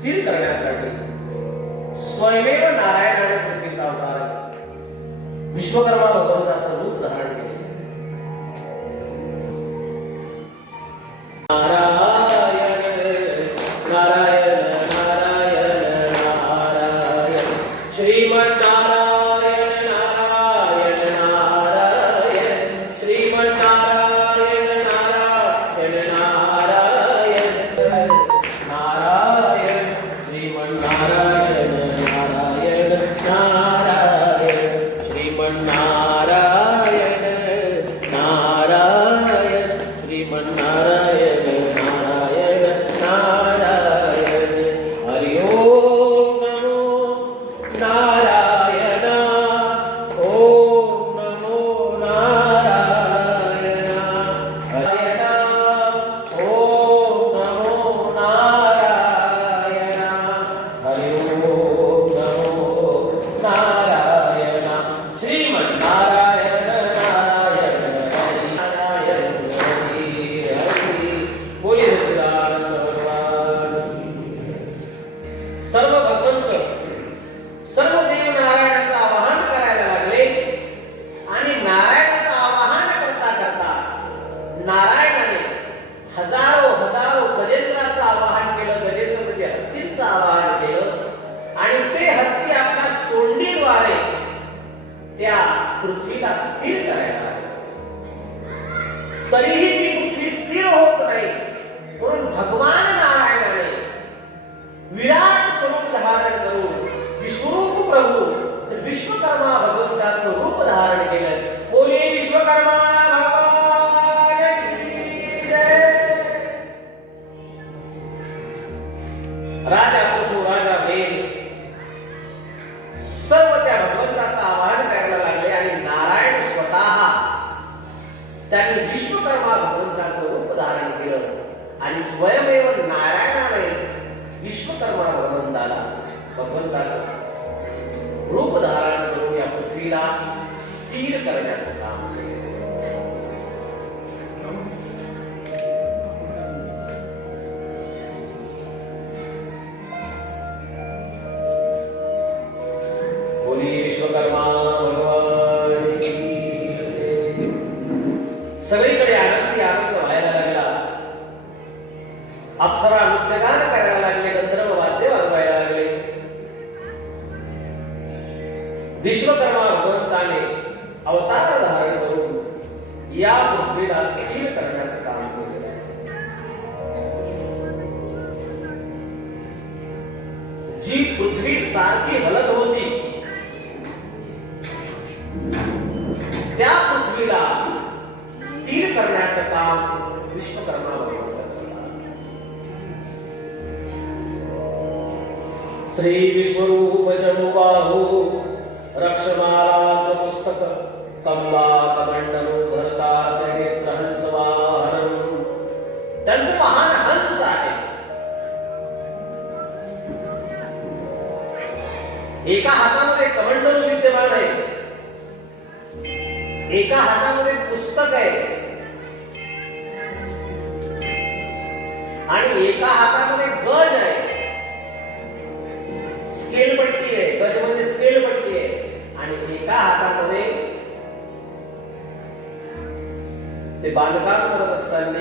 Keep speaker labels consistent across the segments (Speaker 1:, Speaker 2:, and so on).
Speaker 1: स्थिर करण्यासाठी स्वयमेव नारायणाने पृथ्वीचा अवतार विश्वकर्मा भगवंताचं रूप धारण पृथ्वीला आणि स्वयमेव नारायणानेच विश्वकर्मा भगवंताला भगवंताचं रूप धारण करून या पृथ्वीला स्थिर करण्याचं काम. जी पृथ्वी सारखी हलत होती त्या पृथ्वीला स्थिर करण्याचं काम विश्वकर्मा भगवंत करतात. श्री विश्वरूप जनुबाहू रक्षमाला पुस्तक कमला कमंडलो धरता एका हातामध्ये कमंडल विद्यमान आहे. एका हातामध्ये पुस्तक आहे. आणि एका हातामध्ये गज आहे. स्केल पट्टी आहे. गज म्हणजे स्केल पट्टी आहे. आणि एका हातामध्ये ते बांधकाम करत असताना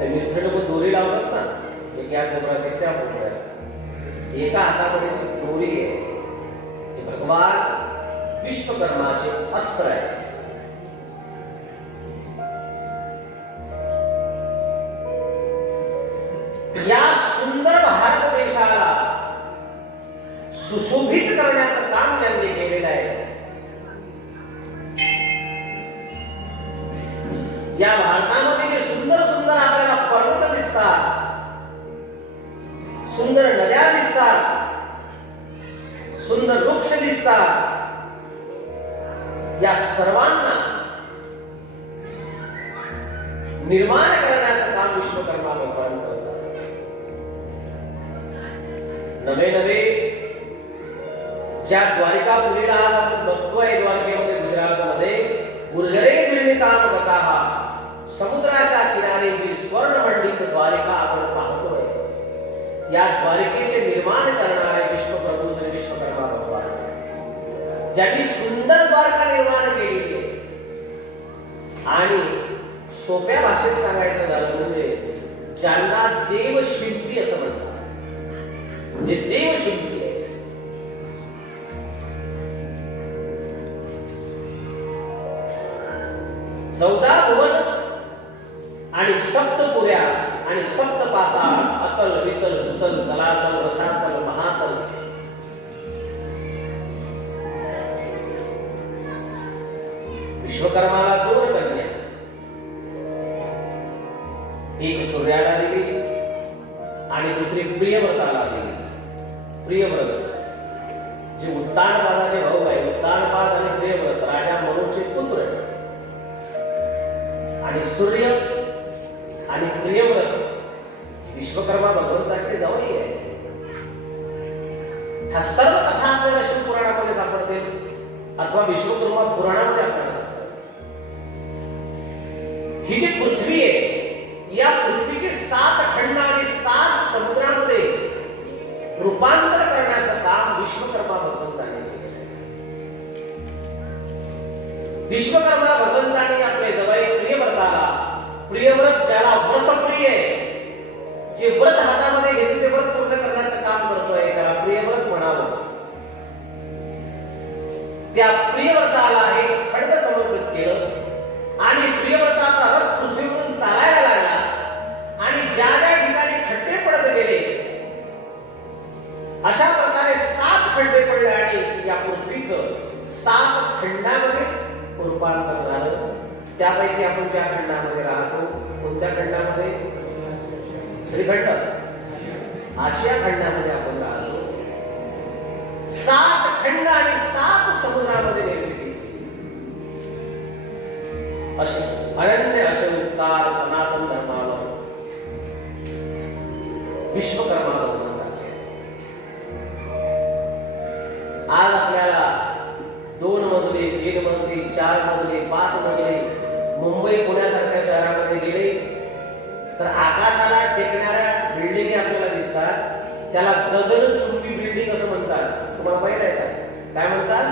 Speaker 1: ते मिस्त्री लोक दोरी लावतात ना एक या कोपऱ्यात त्या कोपऱ्यात. एका हातामध्ये ती आहे. भगवान विश्वकर्माचे अस्त्र आहे. सुंदर नद्या दिसतात सुंदर वृक्ष दिसतात या सर्वांना निर्माण करण्याचं काम विश्वकर्मा भगवान करतात नवे नवे ज्या द्वारिकापुरीला आज आपण बघतोय द्वारकेमध्ये गुजरातमध्ये गुर्जरे निर्मिताम गताहा समुद्राच्या किनारी जी स्वर्णमंडित द्वारिका आपण पाहतोय या द्वारकेचे निर्माण करणारे विश्वप्रभू श्री विश्वकर्मा भगवान ज्यांनी सुंदर द्वारका निर्माण केलेली आहे आणि सोप्या भाषेत सांगायचं झालं म्हणजे ज्यांना देवशिल्पी असं म्हणतात. म्हणजे देवशिल्पी आहे. चौदा भुवन आणि सप्तपुऱ्या आणि सप्त पाताळ अतल वितल सुतल तलातल रसातल महातल. विश्वकर्माला दोन कन्या. एक सूर्याला दिली आणि दुसरी प्रियव्रताला दिली. प्रियव्रत. जे उत्तानपादाचे भाऊ आहे उत्तानपाद आणि प्रियव्रत राजा मनूचे पुत्र आहे. आणि सूर्य आणि प्रियव्रत विश्वकर्मा भगवंताचे जवळ आहे ह्या सर्व कथा आपल्याला शिवपुराणामध्ये सापडते अथवा विश्वकर्मा पुराणामध्ये आपल्याला सापडते ही जी पृथ्वी आहे या पृथ्वीचे सात खंड आणि सात समुद्रामध्ये रूपांतर करण्याचं काम विश्वकर्मा भगवंताने आहे. विश्वकर्मा भगवंताने आपले प्रियव्रत ज्याला व्रतप्रिय आहे जे व्रत हातामध्ये घेतो ते व्रत पूर्ण करण्याचं काम करतोय. त्याला प्रियव्रत म्हणावं. त्या प्रियव्रताला हे खडग समर्पित केलं आणि प्रियव्रताचा रथ पृथ्वीवरून चालायला लागला आणि ज्या ज्या ठिकाणी खड्डे पडत गेले अशा प्रकारे सात खड्डे पडले आणि या पृथ्वीचं सात खंडामध्ये रूपांतर झालं. त्यापैकी आपण ज्या खंडामध्ये राहतो कोणत्या खंडामध्ये? श्रीखंड. आशिया खंडामध्ये आपण राहतो. सात खंड आणि सात समुद्रामध्ये निर्मिती असे अनन्य असे उपकार सनातन धर्मावर विश्वकर्मा भगवंताचे आज आपल्याला दोन मजली तीन मजली चार मजली पाच मुंबई पुण्यासारख्या शहरामध्ये गेले तर आकाशाला टेकणाऱ्या बिल्डिंग आपल्याला दिसतात. त्याला गगनचुंबी बिल्डिंग असं म्हणतात. तुम्हाला माहीत आहे का? काय म्हणतात?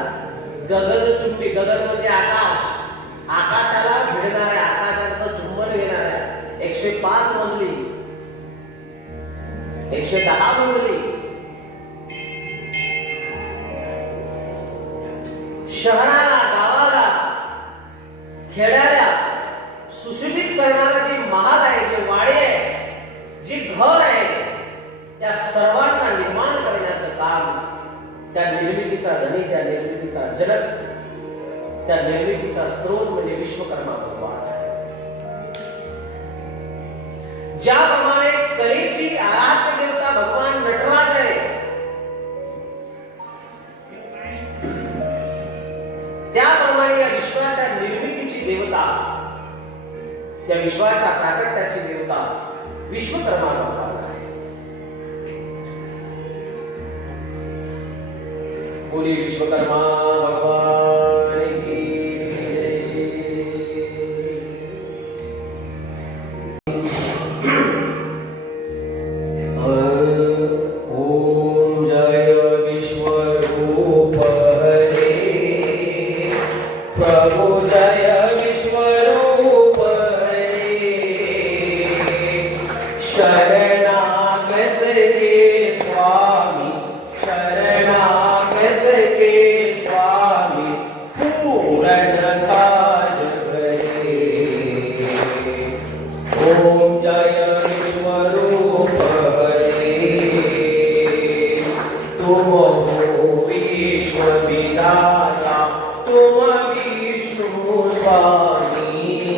Speaker 1: गगनचुंबी. गगन म्हणजे आकाश. आकाशाला भिडणाऱ्या आकाशाचं चुंबन घेणाऱ्या एकशे पाच मजली. एकशे दहा मजली. शहराला गावाला खेड्याला सुशोभित करणारा जे महाल आहे जे वाडे आहे जे घर आहे त्या सर्वांना निर्माण करण्याचं काम त्या निर्मितीचा धनी त्या निर्मितीचा जनक त्या निर्मितीचा स्त्रोत म्हणजे विश्वकर्मा भगवान ज्याप्रमाणे कलेची आराध्य देवता भगवान नटराज आहे त्याप्रमाणे या विश्वाच्या निर्मितीची देवता त्या विश्वाच्या प्राकट्याची देवता विश्वकर्मा भगवान आहे बोली विश्वकर्मा स्वामी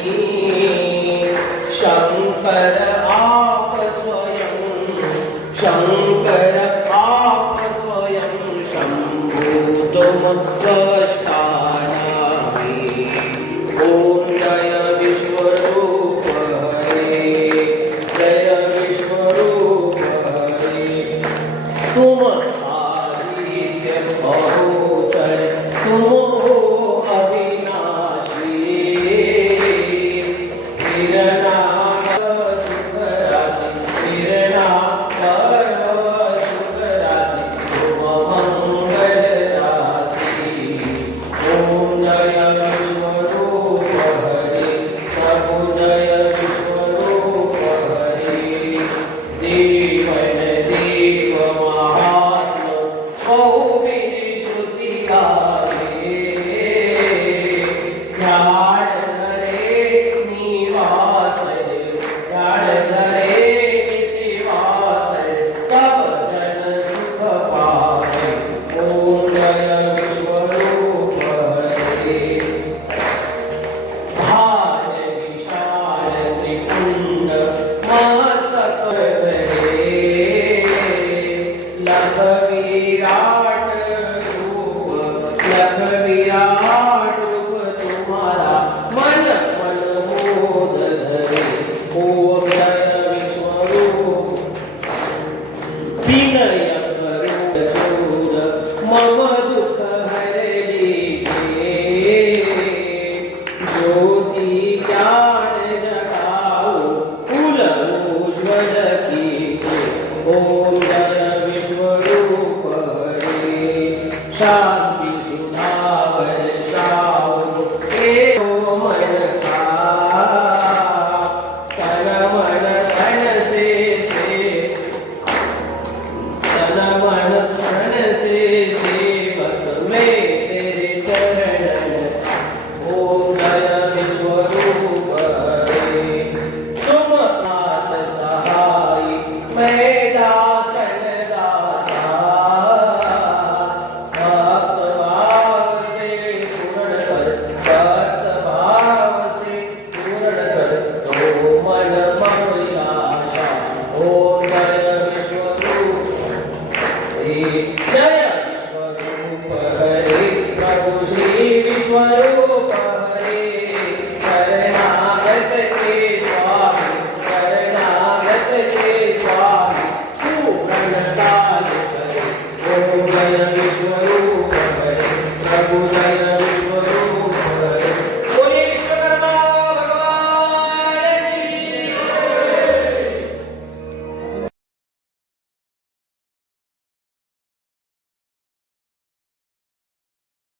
Speaker 1: शंकर आप स्वयं शंकर आप स्वयं शंभु तुम द्रष्टा ओम जय विश्वरूप हरे। जय विश्वरूप हरे। तुम आदित्य बहुचर। तुम